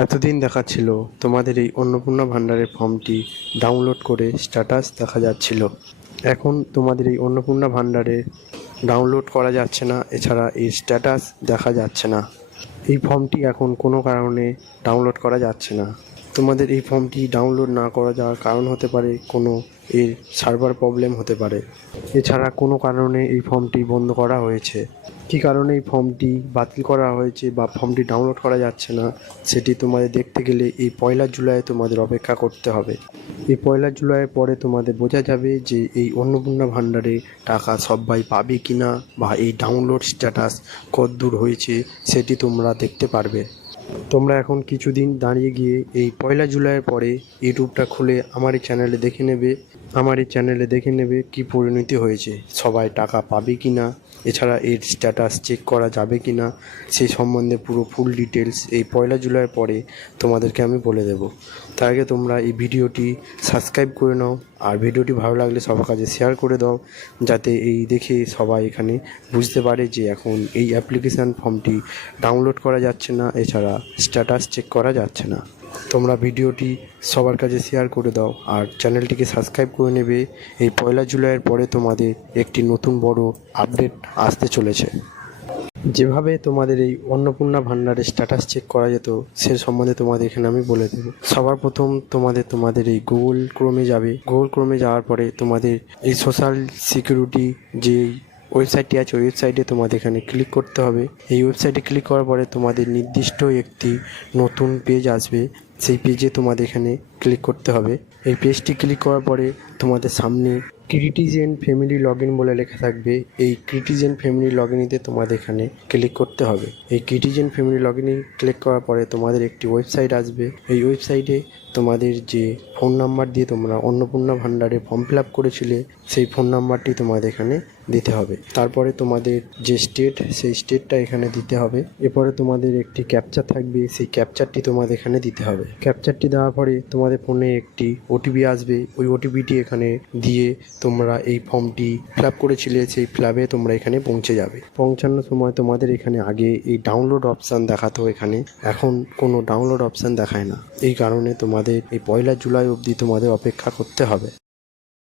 এতদিন দেখাচ্ছিল তোমাদের এই অন্নপূর্ণা ভান্ডারের ফর্মটি ডাউনলোড করে স্ট্যাটাস দেখা যাচ্ছিল। এখন তোমাদের এই অন্নপূর্ণা ভান্ডারে ডাউনলোড করা যাচ্ছে না, এছাড়া এই স্ট্যাটাস দেখা যাচ্ছে না। এই ফর্মটি এখন কোনো কারণে ডাউনলোড করা যাচ্ছে না। তোমাদের এই ফর্মটি ডাউনলোড না করা যাওয়ার কারণ হতে পারে কোনো এর সার্ভার প্রবলেম হতে পারে, এছাড়া কোনো কারণে এই ফর্মটি বন্ধ করা হয়েছে। কী কারণে এই ফর্মটি বাতিল করা হয়েছে বা ফর্মটি ডাউনলোড করা যাচ্ছে না সেটি তোমাদের দেখতে গেলে এই 1 জুলাই তোমাদের অপেক্ষা করতে হবে। এই 1 জুলাইয়ের পরে তোমাদের বোঝা যাবে যে এই অন্নপূর্ণা ভান্ডারে টাকা সবাই পাবে কি না, বা এই ডাউনলোড স্ট্যাটাস কতদূর হয়েছে সেটি তোমরা দেখতে পারবে। তোমরা এখন কিছুদিন দাঁড়িয়ে গিয়ে এই 1 জুলাইয়ের পরে ইউটিউবটা খুলে আমার এই চ্যানেলে দেখে নেবে কী পরিণতি হয়েছে, সবাই টাকা পাবে কি না, এছাড়া এর স্ট্যাটাস চেক করা যাবে কি না সেই সম্বন্ধে পুরো ফুল ডিটেলস এই 1 জুলাইয়ের পরে তোমাদেরকে আমি বলে দেবো। তার আগে তোমরা এই ভিডিওটি সাবস্ক্রাইব করে নাও, আর ভিডিওটি ভালো লাগলে সবার কাছে শেয়ার করে দাও, যাতে এই দেখে সবাই এখানে বুঝতে পারে যে এখন এই অ্যাপ্লিকেশান ফর্মটি ডাউনলোড করা যাচ্ছে না, এছাড়া স্ট্যাটাস চেক করা যাচ্ছে না। তোমরা ভিডিওটি সবার কাছে শেয়ার করে দাও আর চ্যানেলটিকে সাবস্ক্রাইব করে নেবে। এই 1 জুলাইয়ের পরে তোমাদের একটি নতুন বড় আপডেট আসতে চলেছে। যেভাবে তোমাদের এই অন্নপূর্ণা ভান্ডারের স্ট্যাটাস চেক করা যেত সে সম্বন্ধে তোমাদের এখানে আমি বলে দেবো। সবার প্রথম তোমাদের এই গুগল ক্রোমে যাবে। গুগল ক্রোমে যাওয়ার পরে তোমাদের এই সোশ্যাল সিকিউরিটি যে ওয়েবসাইটটি আছে ওই ওয়েবসাইটে তোমাদের এখানে ক্লিক করতে হবে। এই ওয়েবসাইটে ক্লিক করার পরে তোমাদের নির্দিষ্ট একটি নতুন পেজ আসবে, সেই পেজে তোমাদের এখানে ক্লিক করতে হবে। এই পেজটি ক্লিক করার পরে তোমাদের সামনে ক্রিটিজেন ফ্যামিলি লগ ইন বলে লেখা থাকবে। এই ক্রিটিজেন ফ্যামিলি লগ ইনেতে তোমাদের এখানে ক্লিক করতে হবে। এই ক্রিটিজেন ফ্যামিলি লগ ইনে ক্লিক করার পরে তোমাদের একটি ওয়েবসাইট আসবে। এই ওয়েবসাইটে তোমাদের যে ফোন নাম্বার দিয়ে তোমরা অন্নপূর্ণা ভান্ডারে ফর্ম ফিল আপ করেছিলে সেই ফোন নাম্বারটি তোমাদের এখানে দিতে হবে। তারপরে তোমাদের যে স্টেট সেই স্টেটটা এখানে দিতে হবে। এরপরে তোমাদের একটি ক্যাপচা থাকবে, সেই ক্যাপচারটি তোমাদের এখানে দিতে হবে। ক্যাপচারটি দেওয়ার পরে তোমাদের ফোনে একটি ওটিপি আসবে, ওই ওটিপিটি এখানে দিয়ে তোমরা এই ফর্মটি ফিল আপ করেছিলে সেই ফিল আপে তোমরা এখানে পৌঁছে যাবে। পৌঁছানোর সময় তোমাদের এখানে আগে এই ডাউনলোড অপশান দেখাতো, এখানে এখন কোনো ডাউনলোড অপশান দেখায় না। এই কারণে তোমাদের এই 1 জুলাই অবধি তোমাদের অপেক্ষা করতে হবে।